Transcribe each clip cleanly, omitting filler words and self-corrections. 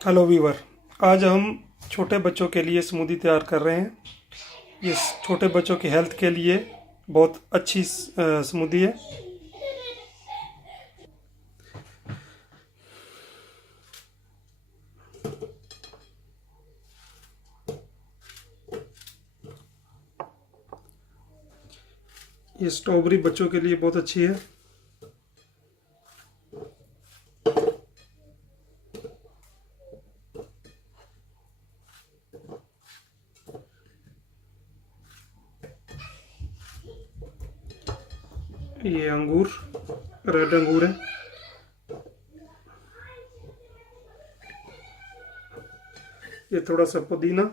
Hello Weaver. आज हम छोटे बच्चों के लिए स्मूदी तैयार कर रहे हैं। ये छोटे बच्चों की हेल्थ के लिए बहुत अच्छी स्मूदी है। ये स्ट्रॉबेरी बच्चों के लिए बहुत अच्छी है। ये अंगूर, रेड अंगूर है। ये थोड़ा सा पुदीना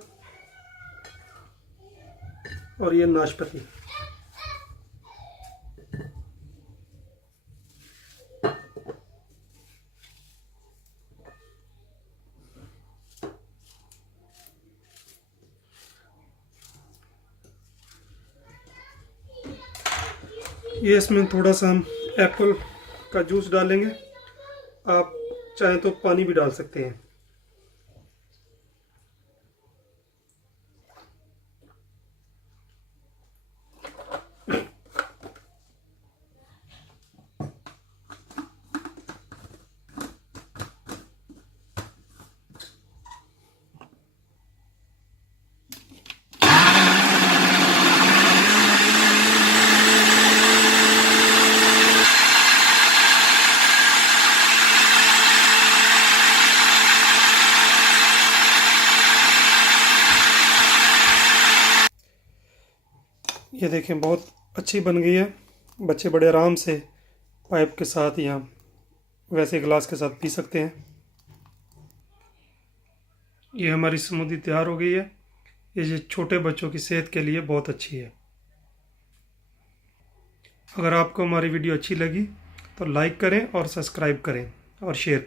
और ये नाशपाती। ये इसमें थोड़ा सा हम एप्पल का जूस डालेंगे। आप चाहें तो पानी भी डाल सकते हैं। ये देखें, बहुत अच्छी बन गई है। बच्चे बड़े आराम से पाइप के साथ या वैसे गिलास के साथ पी सकते हैं। ये हमारी स्मूदी तैयार हो गई है। ये छोटे बच्चों की सेहत के लिए बहुत अच्छी है। अगर आपको हमारी वीडियो अच्छी लगी तो लाइक करें और सब्सक्राइब करें और शेयर करें।